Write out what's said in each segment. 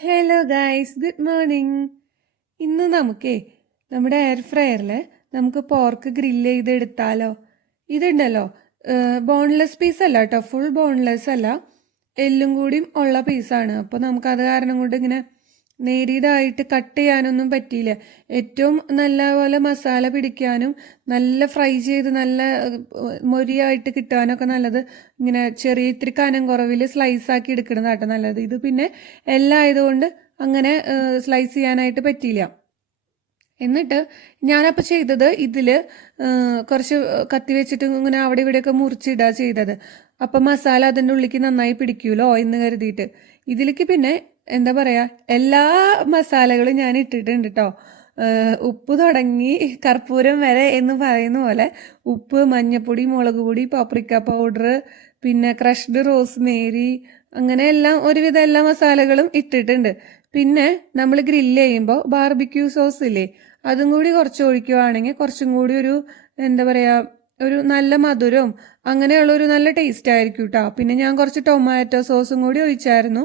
Hello guys good morning ഇന്ന് നമുക്കേ നമ്മുടെ എയർ ഫ്രയറിൽ നമുക്ക് പോർക്ക് ഗ്രില്ല് ചെയ്തെടുത്താലോ ഇതുണ്ടല്ലോ. ബോൺലെസ് പീസ് അല്ല കേട്ടോ ഫുൾ ബോൺലെസ് അല്ല. എല്ലും കൂടിയും ഉള്ള പീസാണ് അപ്പോൾ നമുക്ക് അത് കാരണം കൊണ്ട് ഇങ്ങനെ നേരിയതായിട്ട് കട്ട് ചെയ്യാനൊന്നും പറ്റിയില്ല. ഏറ്റവും നല്ല പോലെ മസാല പിടിക്കാനും നല്ല ഫ്രൈ ചെയ്ത് നല്ല മൊരിയായിട്ട് കിട്ടാനൊക്കെ നല്ലത് ഇങ്ങനെ ചെറിയ ഇത്തിരി കനം കുറവിൽ സ്ലൈസ് ആക്കി എടുക്കുന്നതാട്ടോ നല്ലത്. ഇത് പിന്നെ എല്ലാം ആയതുകൊണ്ട് അങ്ങനെ സ്ലൈസ് ചെയ്യാനായിട്ട് പറ്റിയില്ല. എന്നിട്ട് ഞാനപ്പോൾ ചെയ്തത് ഇതിൽ കുറച്ച് കത്തി വെച്ചിട്ട് ഇങ്ങനെ അവിടെ ഇവിടെയൊക്കെ മുറിച്ചിടുക ചെയ്തത്. അപ്പം മസാല അതിന്റെ ഉള്ളിലേക്ക് നന്നായി പിടിക്കുമല്ലോ എന്ന് കരുതിയിട്ട്. ഇതിലേക്ക് പിന്നെ എന്താ പറയുക എല്ലാ മസാലകളും ഞാൻ ഇട്ടിട്ടുണ്ട് കേട്ടോ ഉപ്പ് തുടങ്ങി കർപ്പൂരം വരെ എന്ന് പറയുന്ന പോലെ ഉപ്പ് മഞ്ഞപ്പൊടി മുളക് പൊടി പാപ്രിക്ക പൗഡർ പിന്നെ ക്രഷ്ഡ് റോസ്മേരി അങ്ങനെ എല്ലാം ഒരുവിധം എല്ലാ മസാലകളും ഇട്ടിട്ടുണ്ട്. പിന്നെ നമ്മൾ ഗ്രില്ല് ചെയ്യുമ്പോൾ ബാർബിക്യൂ സോസ് ഇല്ലേ അതും കൂടി കുറച്ച് ഒഴിക്കുവാണെങ്കിൽ കുറച്ചും കൂടി ഒരു എന്താ പറയുക ഒരു നല്ല മധുരവും അങ്ങനെയുള്ള ഒരു നല്ല ടേസ്റ്റ് ആയിരിക്കും കേട്ടോ പിന്നെ ഞാൻ കുറച്ച് ടൊമാറ്റോ സോസും കൂടി ഒഴിച്ചായിരുന്നു.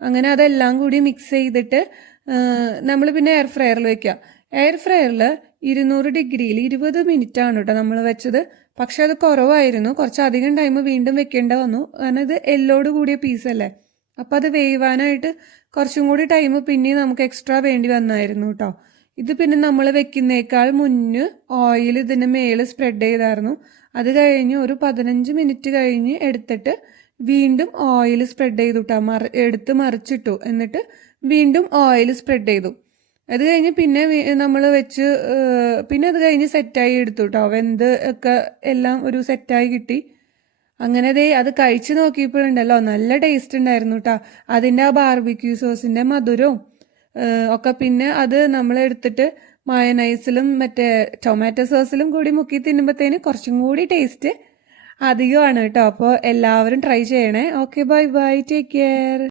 അങ്ങനെ അതെല്ലാം കൂടി മിക്സ് ചെയ്തിട്ട് നമ്മൾ പിന്നെ എയർ ഫ്രയറിൽ വെക്കുക എയർ ഫ്രയറിൽ ഇരുന്നൂറ് ഡിഗ്രിയിൽ ഇരുപത് മിനിറ്റ് ആണ് കേട്ടോ നമ്മൾ വെച്ചത്. പക്ഷെ അത് കുറവായിരുന്നു. കുറച്ച് അധികം ടൈം വീണ്ടും വെക്കേണ്ട വന്നു. കാരണം ഇത് എല്ലോട് കൂടിയ പീസല്ലേ അപ്പോൾ അത് വേവാനായിട്ട് കുറച്ചും കൂടി ടൈം പിന്നെയും നമുക്ക് എക്സ്ട്രാ വേണ്ടി വന്നായിരുന്നു കേട്ടോ ഇത് പിന്നെ നമ്മൾ വെക്കുന്നേക്കാൾ മുന്ന് ഓയിൽ ഇതിന് മേൽ സ്പ്രെഡ് ചെയ്തായിരുന്നു. അത് കഴിഞ്ഞ് ഒരു പതിനഞ്ച് മിനിറ്റ് കഴിഞ്ഞ് എടുത്തിട്ട് വീണ്ടും ഓയിൽ സ്പ്രെഡ് ചെയ്തു കേട്ടോ മറി എടുത്ത് മറിച്ചിട്ടു. എന്നിട്ട് വീണ്ടും ഓയിൽ സ്പ്രെഡ് ചെയ്തു. അത് കഴിഞ്ഞ് പിന്നെ നമ്മൾ വെച്ച് പിന്നെ അത് കഴിഞ്ഞ് സെറ്റായി എടുത്തു കേട്ടോ വെന്ത് ഒക്കെ എല്ലാം ഒരു സെറ്റായി കിട്ടി. അങ്ങനെ ദേ അത് കഴിച്ചു നോക്കിയപ്പോഴുണ്ടല്ലോ. നല്ല ടേസ്റ്റ് ഉണ്ടായിരുന്നു കേട്ടോ അതിന്റെ ആ ബാർബിക്യൂ സോസിന്റെ മധുരവും ഒക്കെ പിന്നെ അത് നമ്മൾ എടുത്തിട്ട് മയനൈസിലും മറ്റേ ടൊമാറ്റോ സോസിലും കൂടി മുക്കി തിന്നുമ്പോഴത്തേന് കുറച്ചും കൂടി ടേസ്റ്റ് അധികമാണ് കേട്ടോ. അപ്പോൾ എല്ലാവരും ട്രൈ ചെയ്യണേ. Okay bye bye take care